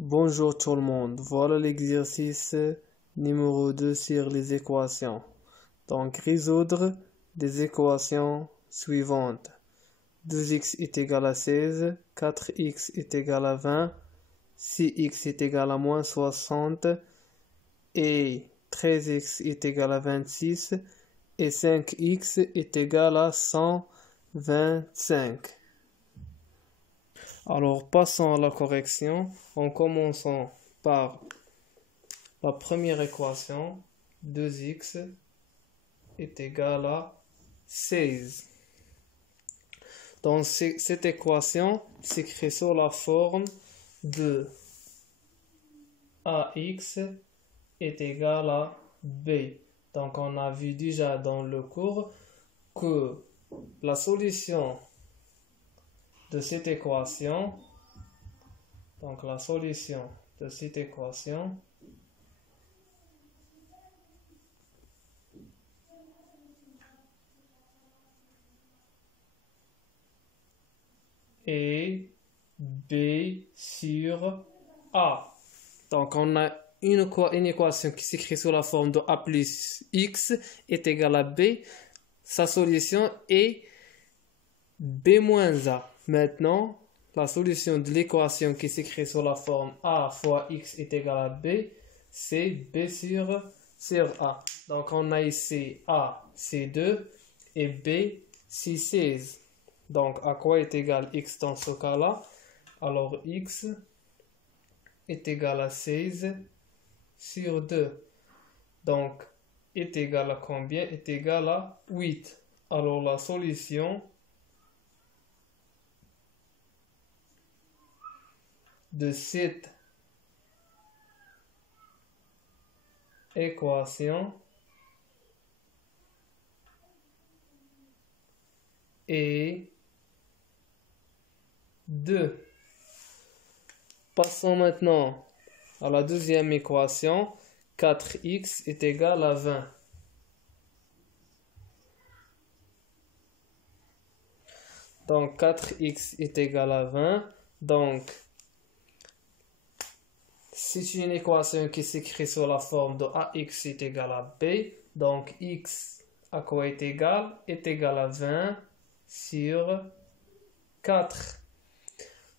Bonjour tout le monde, voilà l'exercice numéro 2 sur les équations. Donc résoudre des équations suivantes. 2x est égal à 16, 4x est égal à 20, 6x est égal à moins 60 et 13x est égal à 26 et 5x est égal à 125. Alors, passons à la correction en commençant par la première équation. 2x est égal à 16. Donc, cette équation s'écrit sous la forme de ax est égal à b. Donc, on a vu déjà dans le cours que la solution de cette équation, est b sur a. Donc on a une équation qui s'écrit sous la forme de a plus x est égal à b. Sa solution est b moins a. Maintenant, la solution de l'équation qui s'écrit sous la forme a fois x est égal à b, c'est b sur a. Donc on a ici a, c'est 2 et b, c'est 16. Donc à quoi est égal x dans ce cas-là? Alors x est égal à 16 sur 2. Donc est égal à combien? Est égal à 8. Alors la solution de cette équation est 2. Passons maintenant à la deuxième équation. 4x est égal à 20. Donc 4x est égal à 20. Donc c'est une équation qui s'écrit sous la forme de ax est égal à b. Donc x à quoi est égal? Est égal à 20 sur 4.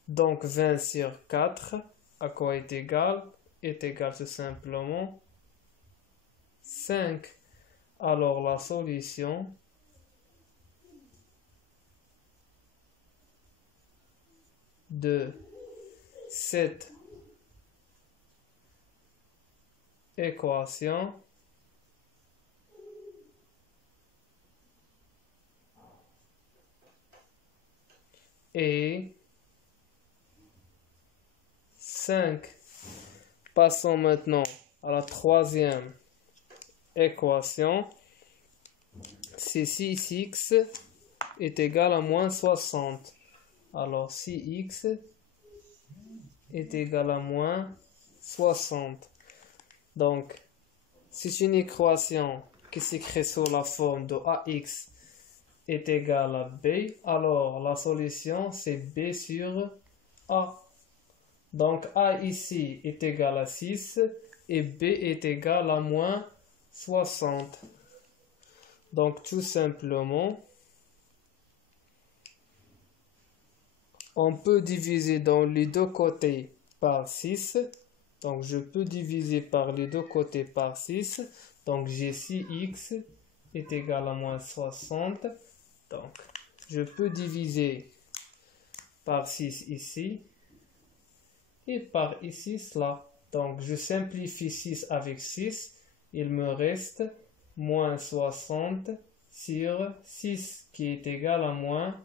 Donc 20 sur 4 à quoi est égal? Est égal tout simplement 5. Alors la solution de cette équation est 5. Passons maintenant à la troisième équation. C'est 6x est égal à moins 60. Alors 6x est égal à moins 60. Donc, c'est une équation qui s'écrit sous la forme de ax est égal à b. Alors, la solution, c'est b sur a. Donc, a ici est égal à 6 et b est égal à moins 60. Donc, tout simplement, on peut diviser dans les deux côtés par 6. Donc, je peux diviser par les deux côtés par 6. Donc, j'ai 6x est égal à moins 60. Donc, je peux diviser par 6 ici et par ici cela. Donc, je simplifie 6 avec 6. Il me reste moins 60 sur 6 qui est égal à moins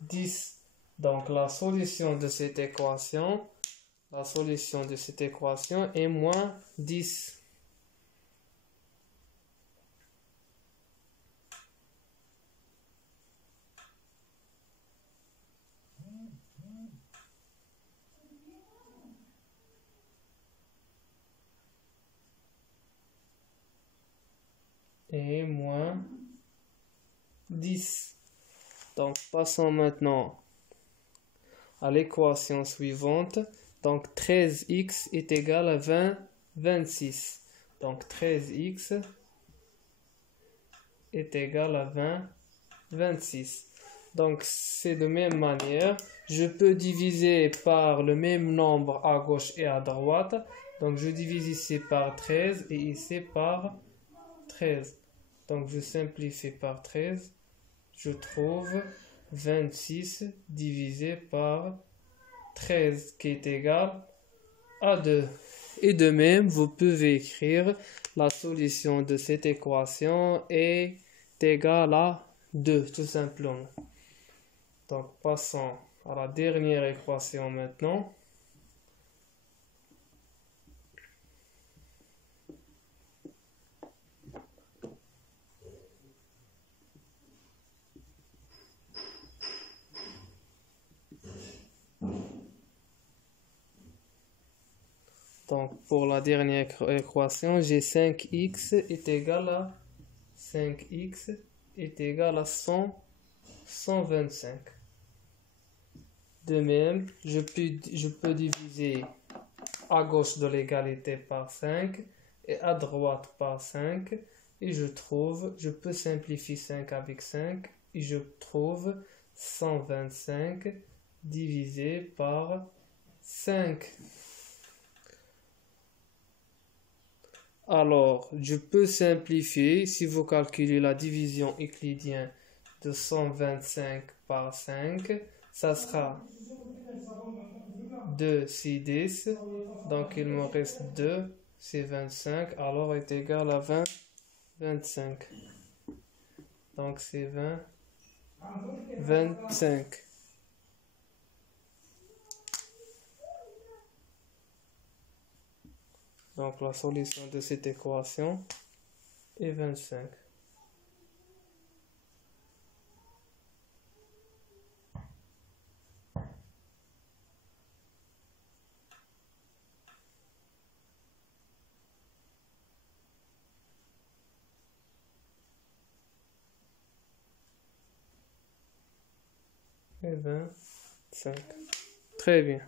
10. Donc, la solution de cette équation est moins 10. Et moins 10. Donc, passons maintenant à l'équation suivante. Donc 13x est égal à 26. Donc 13x est égal à 26. Donc c'est de même manière, je peux diviser par le même nombre à gauche et à droite. Donc je divise ici par 13 et ici par 13. Donc je simplifie par 13. Je trouve 26 divisé par 13 qui est égal à 2. Et de même, vous pouvez écrire la solution de cette équation est égale à 2, tout simplement. Donc, passons à la dernière équation maintenant. Donc, pour la dernière équation, j'ai 5x est égal à 5x est égal à 125. De même, je peux diviser à gauche de l'égalité par 5 et à droite par 5. Et je peux simplifier 5 avec 5 et je trouve 125 divisé par 5. Alors, je peux simplifier, si vous calculez la division euclidienne de 125 par 5, ça sera 2, c'est 10, donc il me reste 2, c'est 25, alors est égal à 25. Donc c'est 25. Donc la solution de cette équation est 25. Et 25. Très bien.